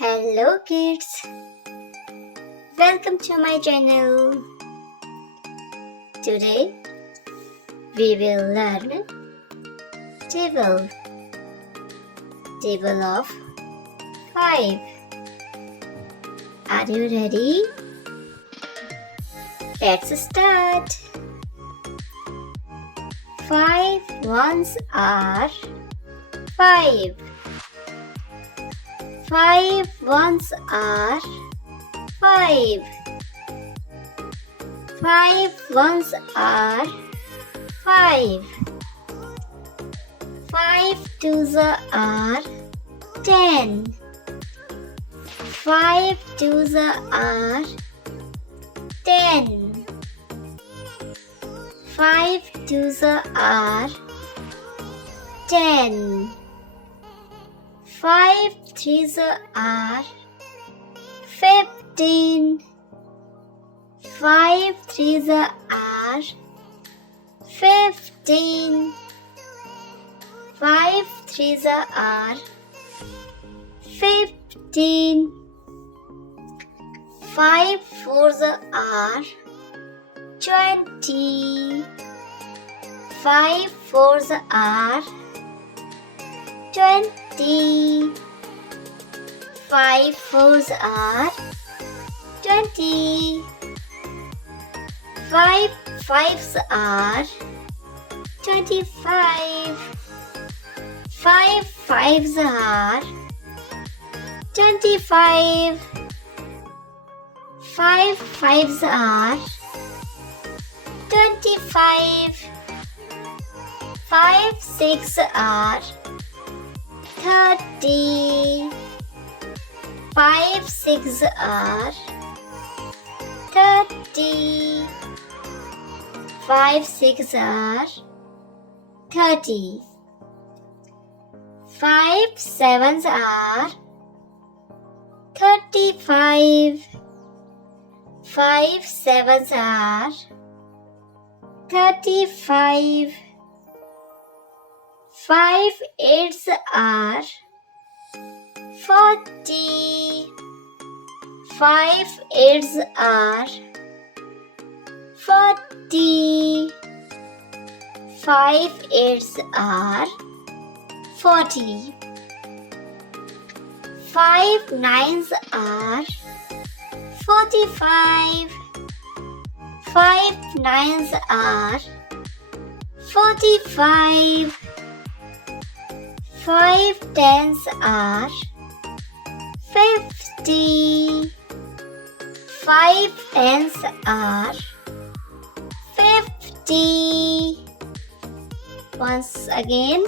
Hello kids, welcome to my channel. Today we will learn table of 5. Are you ready? Let's start. 5 ones are 5. 5 ones are 5. 5 ones are 5. 5 twos are 10. 5 twos are 10. 5 twos are 10. 5 threes are 15. 5 threes are 15. 5 threes are 15. 5 fours are 20. 5 fours are 20. 5 fours are 20. 5 fives are 25. 5 fives are 25. 5 fives are 25. 5 six are 30. 5 six are 30. 5 six are 30. 5 sevens are 35. 5 sevens are 35. 5 eights are 40. 5 eights are 40. 5 eights are 40. 5 nines are 45. 5 nines are 45. 5 tens are 50. 5 tens are 50. Once again,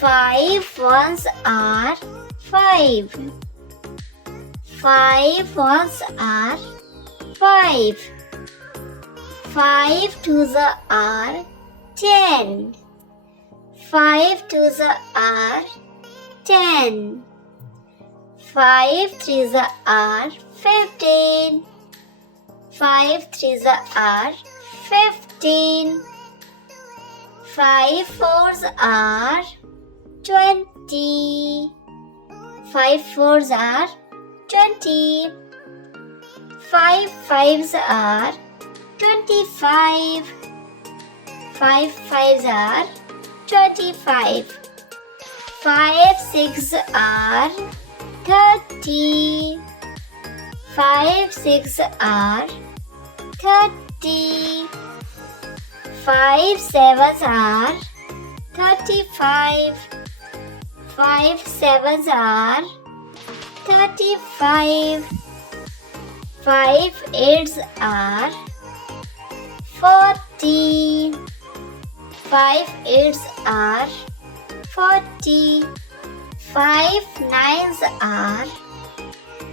5 ones are 5. 5 ones are 5. 5 twos are 10. 5 twos are 10. 5 threes are 15. 5 threes are 15. 5 fours are 20. 5 fours are 20. 5 fives are 25. 5 fives are 25. 5 six are 30. 5 six are 30. 5 sevens are 35. 5 sevens are 35. 5 eights are 40. 5 eights are 40. 5 nines are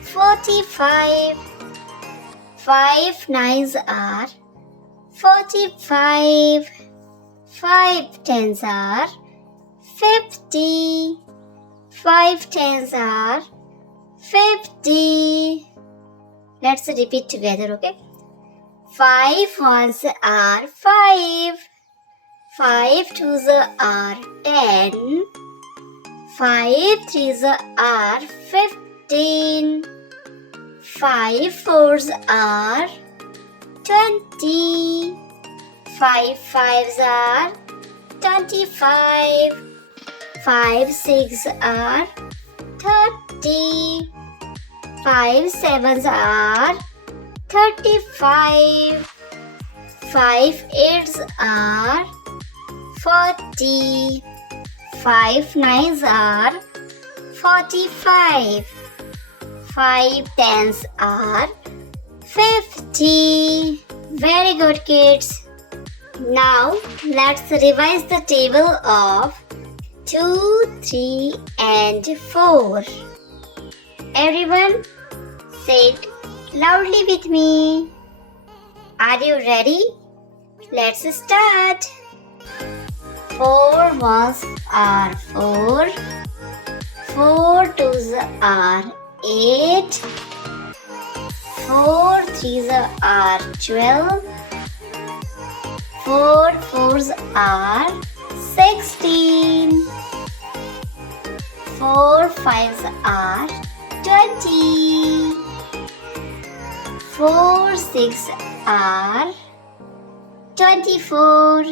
45. 5 nines are 45. 5 tens are 50. 5 tens are 50. Let's repeat together, okay? 5 ones are 5. 5 twos are 10. 5 threes are 15. 5 fours are 20. 5 fives are 25. 5 six are 30. 5 sevens are 35. 5 eights are 40. 5 nines are 45. 5 tens are 50. Very good, kids. Now let's revise the table of 2, 3 and 4. Everyone say it loudly with me. Are you ready? Let's start. 4 ones are 4. 4 twos are 8. 4 threes are 12. 4 fours are 16. 4 fives are 20. 4 six are 24.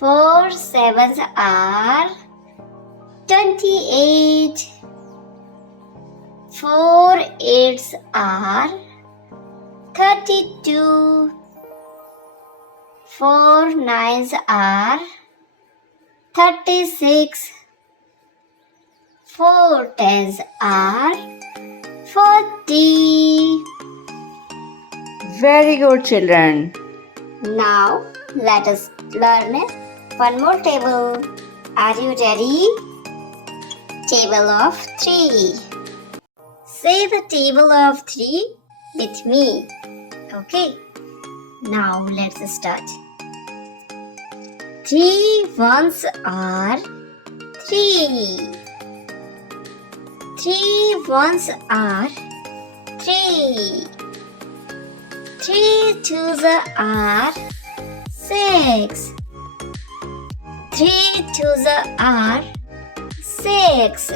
4 sevens are 28. 4 eights are 32. 4 nines are 36. 4 tens are 40. Very good, children. Now let us learn one more table. Are you ready? Table of 3. Say the table of 3 with me. Okay. Now let's start. 3 ones are 3. 3 ones are 3. 3 twos are 6. 3 twos are 6.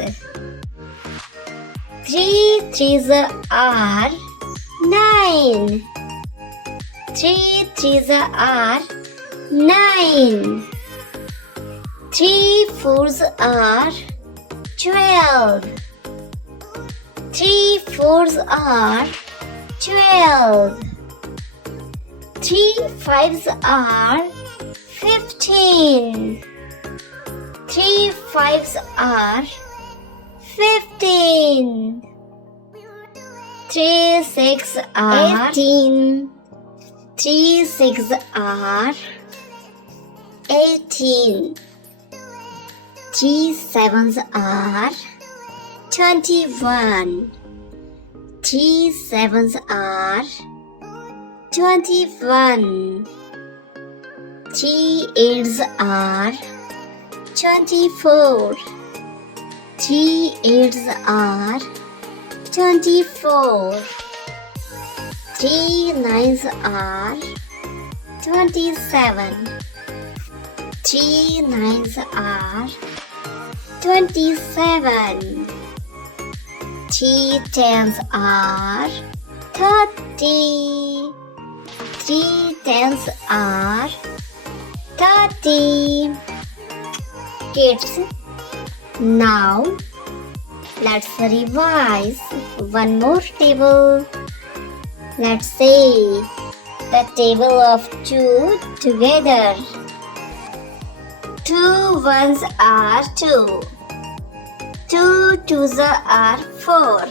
3 threes are 9. 3 threes are 9. 3 fours are 12. 3 fours are 12. 3 fives are 15. 3 fives are 15. 3 six are 18. 3 six are 18. 3 sevens are 21. 3 sevens are 21. 3 eights are 24. 3 eights are 24. 3 nines are 27. 3 nines are 27. 3 tens are 30. 3 tens are 30. Kids, now let's revise one more table. Let's say the table of 2 together. 2 ones are 2. 2 twos are 4.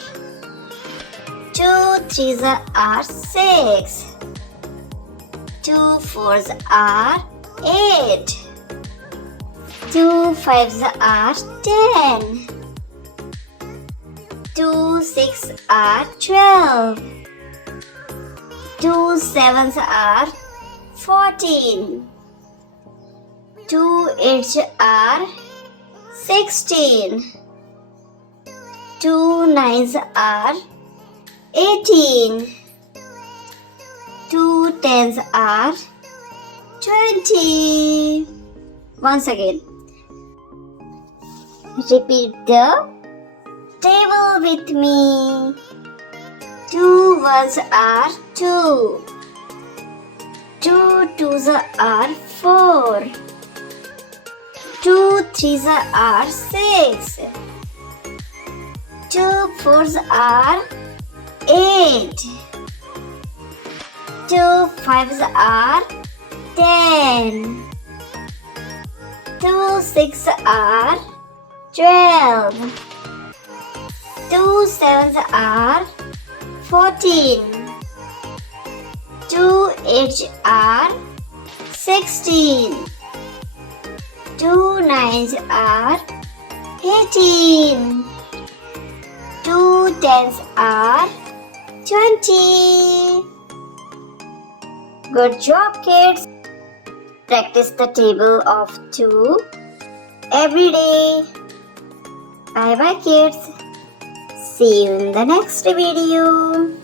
2 threes are 6. 2 fours are 8. 2 fives are 10. 2 six are 12. 2 sevens are 14. 2 eights are 16. 2 nines are 18. 2 tens are 20. Once again. Repeat the table with me. 2 ones are 2. 2 twos are 4. 2 threes are 6. 2 fours are 8. 2 fives are 10. 2 six are 12. 2 sevens are 14. 2 eights are 16. 2 nines are 18. 2 tens are 20. Good job, kids. Practice the table of 2 every day. Bye bye, kids. See you in the next video.